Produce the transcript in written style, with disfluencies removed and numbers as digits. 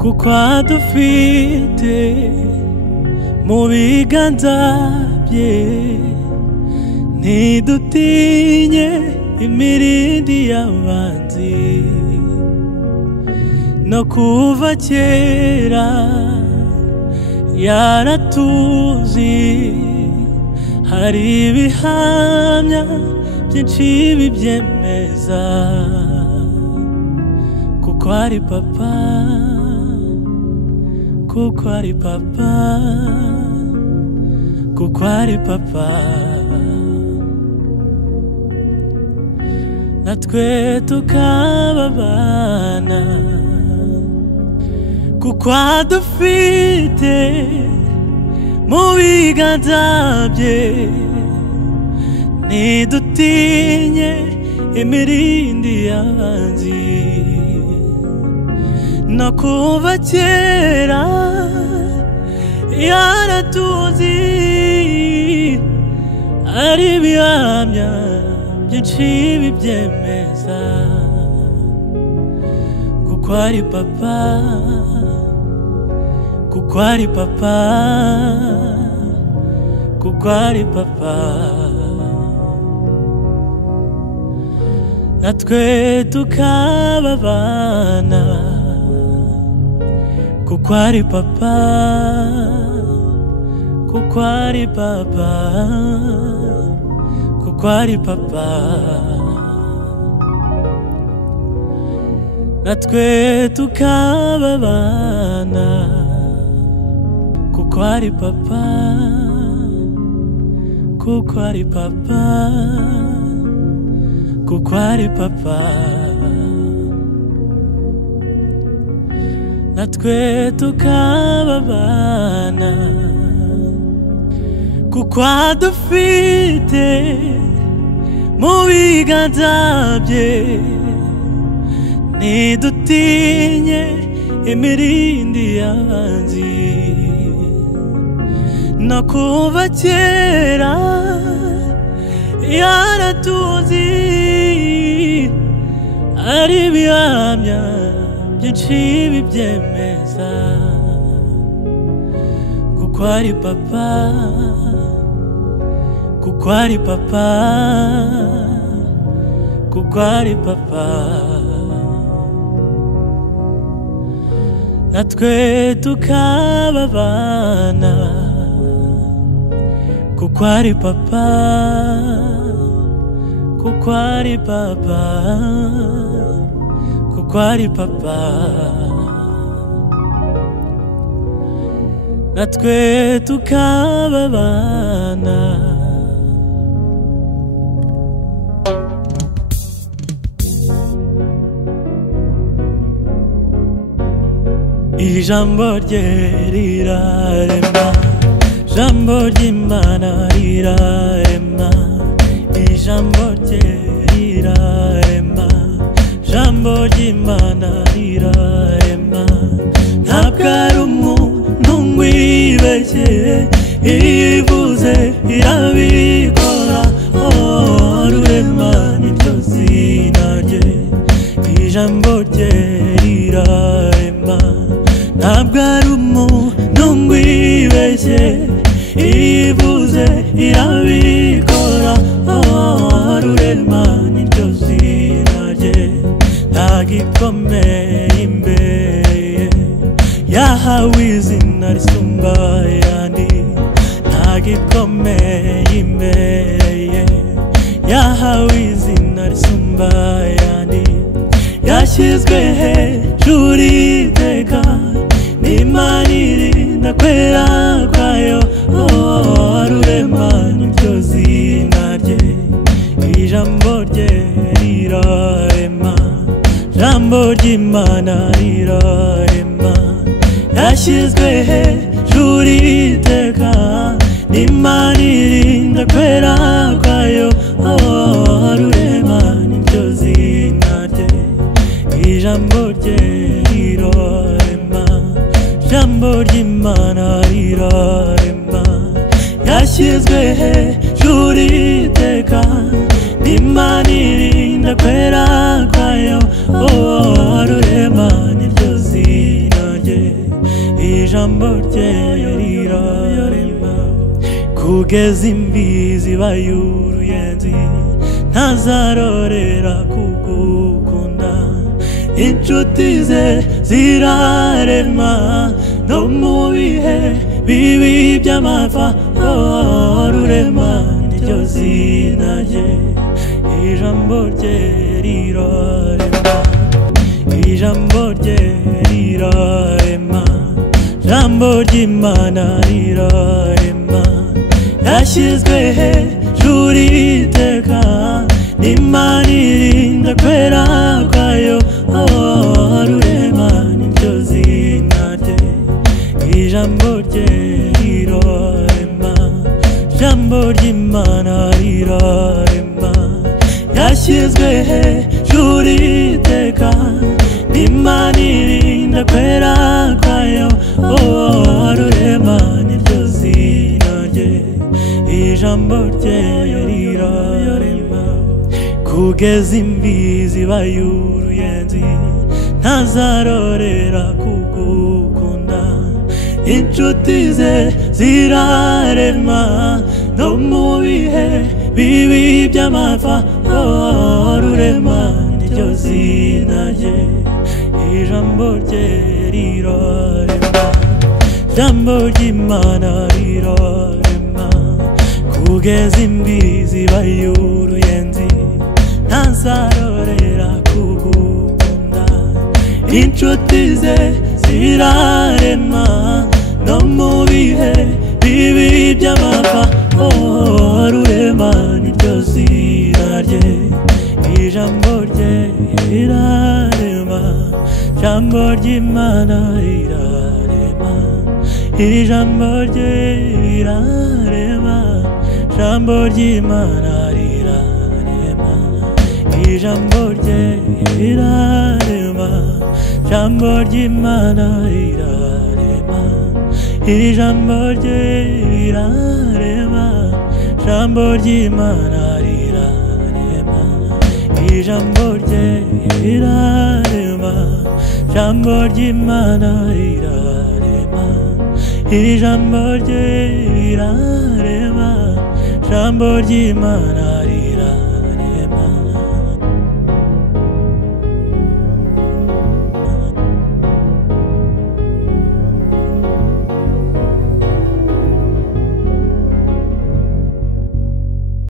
kuko adufite mu biganza bye, ntidutinye imirindi y'abanzi. No kuva kera yaratuzi, hari ibihamya byinshi bibyemeza, kuko ari papa, kuko ari papa, kuko ari papa. Natwe tukaba abana, kuko adufite mu biganza bye, ntidutinye imirindi y'abanzi. No kuva kera yaratuzi, ari ibihamya byinshi bibyemeza, kuko ari papa, kuko ari papa, kuko ari papa. Natwe tukaba abana, kuko ari papa, kuko ari papa, kuko ari papa. Natwe tukaba abana, kuko ari papa, kuko ari papa, kuko ari papa. Natwe tukaba abana, kuko adufite mu biganza bye, ntidutinye imirindi y'abanzi. No kuva kera yaratuzi, ari ibihamya byinshi bibyemeza, kuko ari papa, kuko ari papa, kuko ari papa. Natwe tukaba abana, kuko ari papa, kuko ari papa, kuko ari papa. Natwe tukaba abana. Ijambo rye rirarema, ijambo ry'Imana rirarema, ijambo rye rirarema, ijambo ry'Imana rirarema. Ntabwo ari umuntu wibeshye, ivuze irabikora. Rurema niryo zina rye, ijambo rye rirarema. Ntabwo ari umuntu wibeshye, ivuze irabikora. Rurema niryo zina rye, ntagikomeye imbere, yahawe izina risumba ayandi. Ntagikomeye imbere, yahawe izina risumba ayandi. Yashyizwe hejuru iteka, n'Imana irinda kwera kwayo. Rurema niryo zina rye, ijambo rye rirarema, ijambo ry'Imana rirarema. Yashyizwe hejuru iteka, n'Imana irinda kwera kwayo. Rurema niryo zina rye, ijambo rye rirarema, ijambo ry'Imana rirarema. Yashyizwe hejuru iteka, n'Imana irinda kwera kwayo. Rurema niryo zina rye, ijambo rye rirarema kugeza imvi zibaye uruyenzi ntazarorera kugukunda inshuti ze zirarema no mu bihe bibi by'amapfa rurema niryo zina rye ijambo rye rirarema ijambo rye rirarema ijambo ry'Imana rirarema yashyizwe hejuru iteka n'Imana irinda kwera kwayo rurema niryo zina rye ijambo rye rirarema ijambo ry'Imana rirarema yashyizwe hejuru iteka n'Imana irinda kwera kwayo rurema niryo zina rye ijambo rye rirarema kugeza imvi zibaye uruyenzi ntazarorera kugukunda inshuti ze zirarema no mu bihe bibi by'amapfa rurema niryo zina rye ijambo rye rirarema ijambo ry'Imana rirarema kugeza imvi zibaye uruyenzi ntazarorera kugukunda inshuti ze zirarema no mu bihe bibi by'amapfa rurema niryo zina rye ijambo rye rirarema ijambo ry'Imana rirarema ijambo rye rirarema ijambo ry'Imana rirarema ijambo rye rirarema ijambo ry'Imana rirarema ijambo rye rirarema ijambo ry'Imana rirarema ijambo rye rirarema ijambo ry'Imana rirarema ijambo rye rirarema ijambo ry'Imana